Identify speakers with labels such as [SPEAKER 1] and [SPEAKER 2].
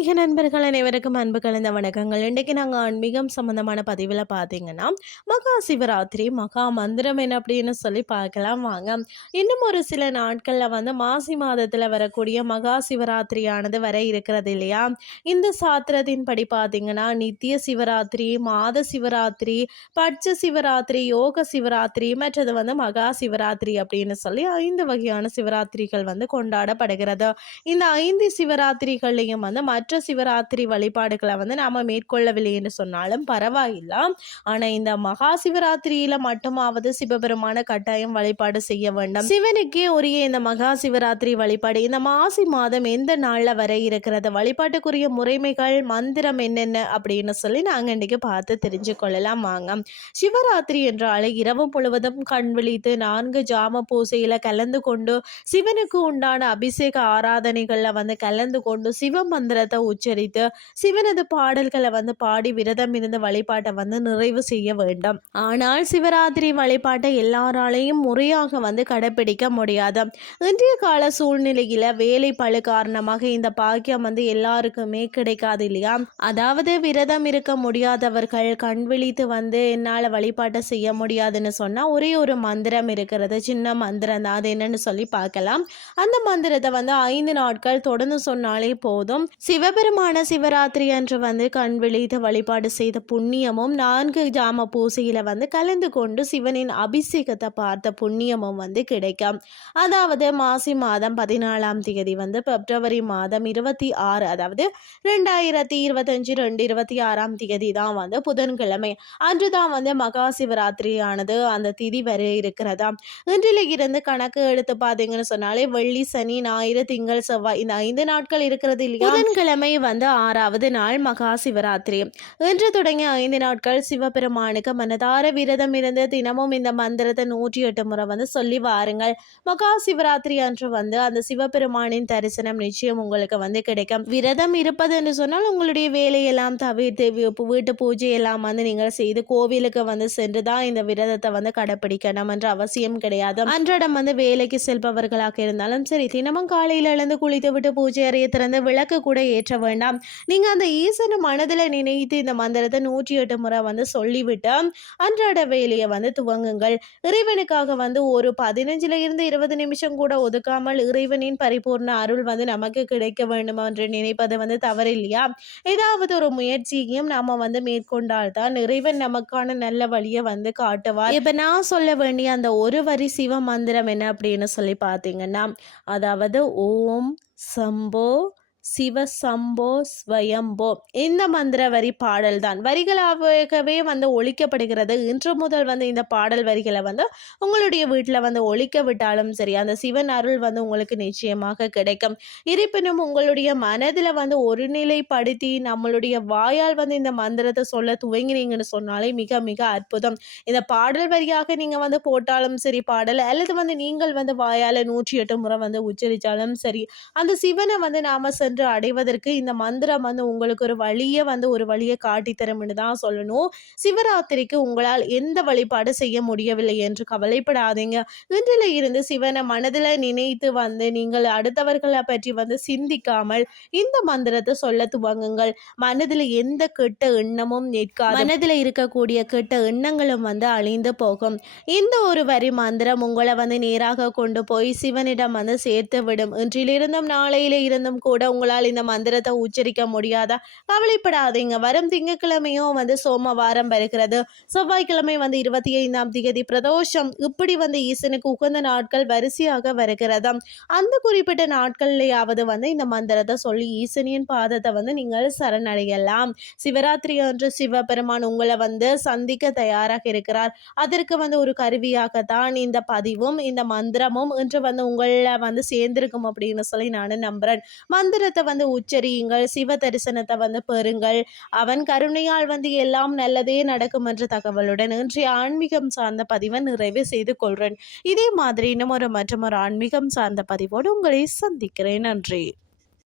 [SPEAKER 1] ஆன்மீக நண்பர்கள் அனைவருக்கும் அன்பு கலந்த வணக்கங்கள். இன்றைக்கு நாங்கள் ஆன்மீகம் சம்பந்தமான பதிவில் பார்த்தீங்கன்னா மகா சிவராத்திரி மகா மந்திரம் என்ன அப்படின்னு சொல்லி பார்க்கலாம் வாங்க. இன்னும் ஒரு சில நாட்களில் வந்து மாசி மாதத்தில் வரக்கூடிய மகா சிவராத்திரியானது வர இருக்கிறது இல்லையா? இந்த சாத்திரத்தின் படி பார்த்தீங்கன்னா நித்திய சிவராத்திரி மாத சிவராத்திரி பட்ச சிவராத்திரி யோக சிவராத்திரி மற்றது வந்து மகா சிவராத்திரி அப்படின்னு சொல்லி ஐந்து வகையான சிவராத்திரிகள் வந்து கொண்டாடப்படுகிறது. இந்த ஐந்து சிவராத்திரிகள்லையும் வந்து மற்ற மற்ற சிவராத்திரி வழிபாடுகளை வந்து நாம் மேற்கொள்ளவில்லை என்று சொன்னாலும் பரவாயில்லை. ஆனால் இந்த மகா சிவராத்திரியில மட்டுமாவது சிவபெருமான கட்டாயம் வழிபாடு செய்ய வேண்டும். சிவனுக்கே உரிய இந்த மகா சிவராத்திரி வழிபாடு இந்த மாசி மாதம் எந்த நாளில் வர இருக்கிறது வழிபாட்டுக்குரிய முறைமைகள் மந்திரம் என்னென்ன அப்படின்னு சொல்லி நாங்கள் இன்றைக்கி பார்த்து தெரிஞ்சு கொள்ளலாம். வாங்க. சிவராத்திரி என்றாலே இரவு முழுவதும் கண் விழித்து நான்கு ஜாம பூசையில் கலந்து கொண்டு சிவனுக்கு உண்டான அபிஷேக ஆராதனைகளில் வந்து கலந்து கொண்டு சிவ மந்திரத்தை உச்சரித்து சிவனது பாடல்களை வந்து பாடி விரதம் இருந்து வழிபாட்டை வந்து நிறைவு செய்ய வேண்டும். ஆனால் சிவராத்திரி வழிபாட்டை எல்லாராலையும் முறையாக வந்து கடைபிடிக்க முடியாது. இன்றைய கால சூழ்நிலையில வேலை பழு காரணமாக இந்த பாக்கியம் வந்து எல்லாருக்குமே கிடைக்காது இல்லையா? அதாவது விரதம் இருக்க முடியாதவர்கள் கண் விழித்து வந்து என்னால் வழிபாட்டை செய்ய முடியாதுன்னு சொன்னால் ஒரே ஒரு மந்திரம் இருக்கிறது. சின்ன மந்திரம் தான். அது என்னன்னு சொல்லி பார்க்கலாம். அந்த மந்திரத்தை வந்து ஐந்து நாட்கள் தொடர்ந்து சொன்னாலே போதும். சிவ சிவபெருமான சிவராத்திரி அன்று வந்து கண் விழித்து வழிபாடு செய்த புண்ணியமும் நான்கு ஜாம பூசையில் வந்து கலந்து கொண்டு சிவனின் அபிஷேகத்தை பார்த்த புண்ணியமும் வந்து கிடைக்கும். அதாவது மாசி மாதம் பதினாலாம் தேதி வந்து பிப்ரவரி மாதம் இருபத்தி ஆறு அதாவது ரெண்டாயிரத்தி இருபத்தஞ்சு ரெண்டு இருபத்தி ஆறாம் தேதி தான் வந்து புதன்கிழமை. அன்று தான் வந்து மகா சிவராத்திரியானது அந்த திதி வர இருக்கிறதா? இன்றில இருந்து கணக்கு எடுத்து பார்த்தீங்கன்னு சொன்னாலே வெள்ளி சனி ஞாயிறு திங்கள் செவ்வாய் இந்த ஐந்து நாட்கள் இருக்கிறது இல்லையா? புதன்கிழமை வந்து ஆறாவது நாள் மகா சிவராத்திரி. இன்று தொடங்கிய ஐந்து நாட்கள் சிவபெருமானுக்கு மனதார விரதம் இருந்து தினமும் இந்த மந்திரத்தை நூற்றி எட்டு முறை வந்து சொல்லி வாருங்கள். மகா சிவராத்திரி அன்று வந்து அந்த சிவபெருமானின் தரிசனம் நிச்சயம் உங்களுக்கு வந்து கிடைக்கும். விரதம் இருப்பது என்று சொன்னால் உங்களுடைய வேலையெல்லாம் தவிர்த்து வீட்டு பூஜை எல்லாம் வந்து நீங்கள் செய்து கோவிலுக்கு வந்து சென்று தான் இந்த விரதத்தை வந்து கடைப்பிடிக்கணும் என்ற அவசியம் கிடையாது. அன்றாடம் வந்து வேலைக்கு செல்பவர்களாக இருந்தாலும் சரி தினமும் காலையில் எழுந்து குளித்து விட்டு பூஜை அறையை திறந்து விளக்கு கூட ஏற்ற வேண்டாம். நீங்கள் அந்த ஈசனை மனதில் நினைத்து இந்த மந்திரத்தை நூற்றி எட்டு முறை வந்து சொல்லிவிட்டு அன்றாட வேலையை வந்து துவங்குங்கள். இறைவனுக்காக வந்து ஒரு பதினஞ்சுல இருந்து இருபது நிமிஷம் கூட ஒதுக்காமல் இறைவனின் பரிபூர்ண அருள் வந்து நமக்கு கிடைக்க வேண்டும் என்று நினைப்பது வந்து தவறு இல்லையா ஏதாவது ஒரு முயற்சியையும் நாம வந்து மேற்கொண்டால் தான் இறைவன் நமக்கான நல்ல வழியை வந்து காட்டுவார். இப்ப நான் சொல்ல வேண்டிய அந்த ஒரு வரி சிவ மந்திரம் என்ன அப்படின்னு சொல்லி பார்த்தீங்கன்னா அதாவது ஓம் சம்போ சிவசம்போ ஸ்வயம்போ. இந்த மந்திர வரி பாடல் தான் வரிகளாகவே வந்து ஒழிக்கப்படுகிறது. இன்று முதல் வந்து இந்த பாடல் வரிகளை வந்து உங்களுடைய வீட்டில் வந்து ஒழிக்க விட்டாலும் சரி அந்த சிவன் அருள் வந்து உங்களுக்கு நிச்சயமாக கிடைக்கும். இருப்பினும் உங்களுடைய மனதில் வந்து ஒருநிலைப்படுத்தி நம்மளுடைய வாயால் வந்து இந்த மந்திரத்தை சொல்ல துவங்கினீங்கன்னு சொன்னாலே மிக மிக அற்புதம். இந்த பாடல் வரியாக நீங்கள் வந்து போட்டாலும் சரி பாடல் அல்லது வந்து நீங்கள் வந்து வாயால் நூற்றி எட்டு முறை வந்து உச்சரித்தாலும் சரி அந்த சிவனை வந்து நாம சென்று என்று அடைவதற்கு இந்த மந்திரம் வந்து உங்களுக்கு ஒரு வழியை வந்து ஒரு வழியை காட்டித்தரும்னு தான் சொல்லணும். சிவராத்திரிக்கு உங்களால் எந்த வழிபாடு செய்ய முடியவில்லை என்று கவலைப்படாதீங்க. இன்றில் இருந்து சிவனை மனதில் நினைத்து வந்து நீங்கள் அடுத்தவர்களை பற்றி வந்து சிந்திக்காமல் இந்த மந்திரத்தை சொல்ல துவங்குங்கள். மனதில் எந்த கெட்ட எண்ணமும் நிற்காது. மனதில் இருக்கக்கூடிய கெட்ட எண்ணங்களும் வந்து அழிந்து போகும். இந்த ஒரு வரி மந்திரம் உங்களை வந்து நேராக கொண்டு போய் சிவனிடம் வந்து சேர்த்து விடும். இன்றிலிருந்தும் நாளையில இருந்தும் கூட உங்களால் இந்த மந்திரத்தை உச்சரிக்க முடியாதா? கவலைப்படாதீங்க. வரும் திங்கக்கிழமையும் வந்து சோமவாரம் வருகிறது. செவ்வாய்க்கிழமை வந்து இருபத்தி ஐந்தாம் தேதி பிரதோஷம். இப்படி வந்து ஈசனுக்கு உகந்த நாட்கள் வரிசையாக வருகிறது. அந்த குறிப்பிட்ட நாட்கள்லையாவது வந்து இந்த மந்திரத்தை சொல்லி ஈசனியின் பாதத்தை வந்து நீங்கள் சரணடையலாம். சிவராத்திரி அன்று சிவபெருமான் உங்களை வந்து சந்திக்க தயாராக இருக்கிறார். அதற்கு வந்து ஒரு கருவியாகத்தான் இந்த பதிவும் இந்த மந்திரமும் இன்று வந்து உங்களை வந்து சேர்ந்திருக்கும் அப்படின்னு சொல்லி நான் நம்புறேன். மந்திர வேதத்தை வந்து உச்சரியுங்கள் சிவ தரிசனத்தை வந்து பெறுங்கள். அவன் கருணையால் வந்து எல்லாம் நல்லதே நடக்கும் என்ற தகவலுடன் இன்றைய ஆன்மீகம் சார்ந்த பதிவை நிறைவு செய்து கொள்கிறேன் இதே மாதிரி இன்னும் ஒரு மற்றும் ஒரு ஆன்மீகம் சார்ந்த பதிவோடு உங்களை சந்திக்கிறேன். நன்றி.